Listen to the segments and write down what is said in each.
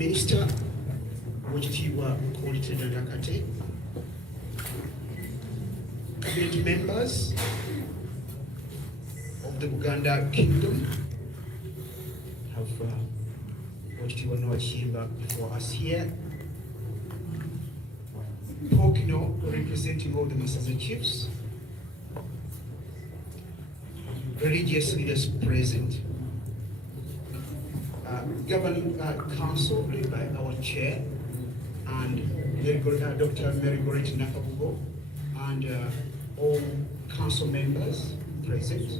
Minister, Oweekitiibwa Nakate, Cabinet members of the Buganda Kingdom have Oweekitiibwa before us here. Pokino, representing all the ministers and chiefs, religious leaders present, Governing Council led by our chair and Dr. Mary Goreti Nakabugo, and all council members present,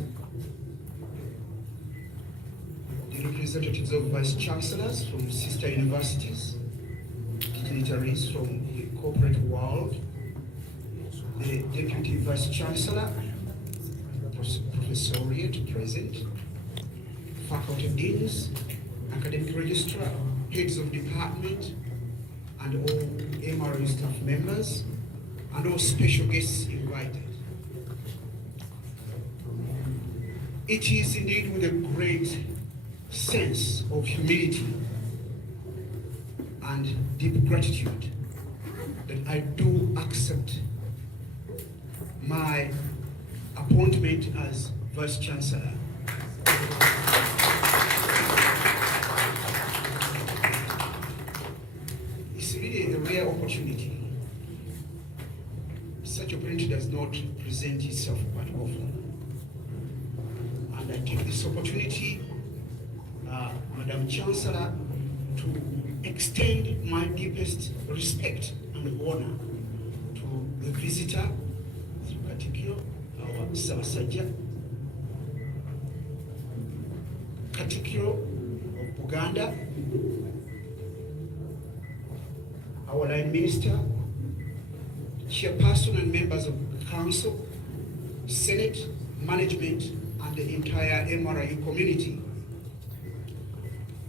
the representatives of Vice Chancellors from sister universities, dignitaries from the corporate world, the Deputy Vice Chancellor, Professoriate present, faculty deans, academic registrar, heads of department, and all MRU staff members, and all special guests invited. It is indeed with a great sense of humility and deep gratitude that I do accept my appointment as Vice Chancellor. It's really a rare opportunity. Such opportunity does not present itself quite often. And I take this opportunity, Madam Chancellor, to extend my deepest respect and honor to the visitor, particularly our Ssaabasajja, Katikkiro of Buganda, our Line Minister, Chairperson and members of Council, Senate, Management, and the entire MRIU community.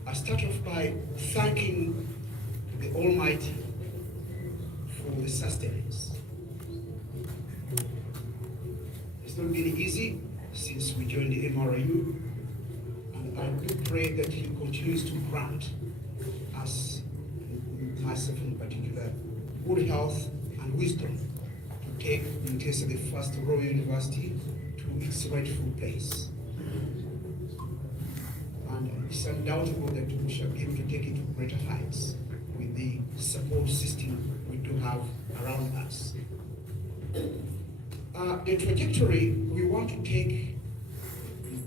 I start off by thanking the Almighty for the sustenance. It's not been easy since we joined the MRIU, and I do pray that He continues to grant us, myself in particular, good health and wisdom to take Muteesa, the first Royal University, to its rightful place. And it's undoubtable that we shall be able to take it to greater heights with the support system we do have around us. The trajectory we want to take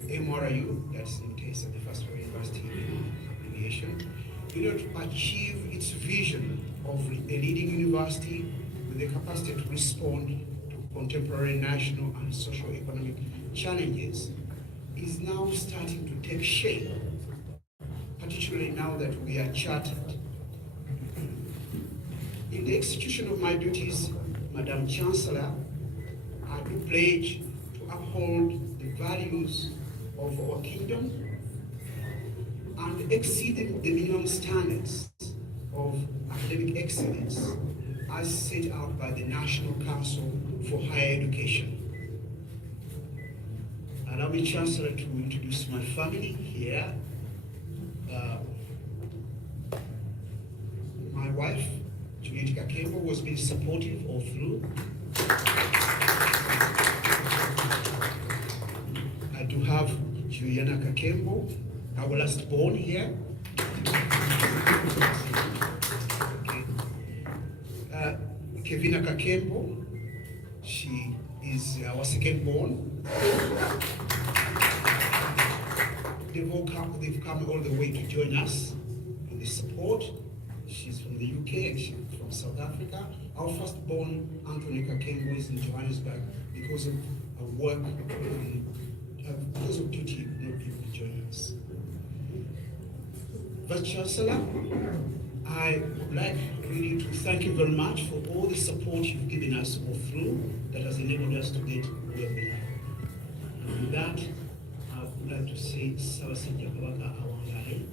MRIU, that's Muteesa, the first Royal University in the nation, in order to achieve its vision of a leading university with the capacity to respond to contemporary national and socio-economic challenges, is now starting to take shape, particularly now that we are chartered. In the execution of my duties, Madam Chancellor, I do pledge to uphold the values of our kingdom and exceed the minimum standards of academic excellence as set out by the National Council for Higher Education. Allow me, Chancellor, to introduce my family here. My wife, Kakembo, was being supportive all through. I do have Juliana Kakembo, our last born here. Kevina Kakembo, she is our second born. They've come all the way to join us in the support. She's from the UK and she's from South Africa. Our firstborn, Anthony Kakembo, is in Johannesburg because of work, because of duty, not able to join us. Vice Chancellor, I would like really to thank you very much for all the support you've given us all through that has enabled us to get where we are. And with that, I would like to say Ssaabasajja Kabaka awangale.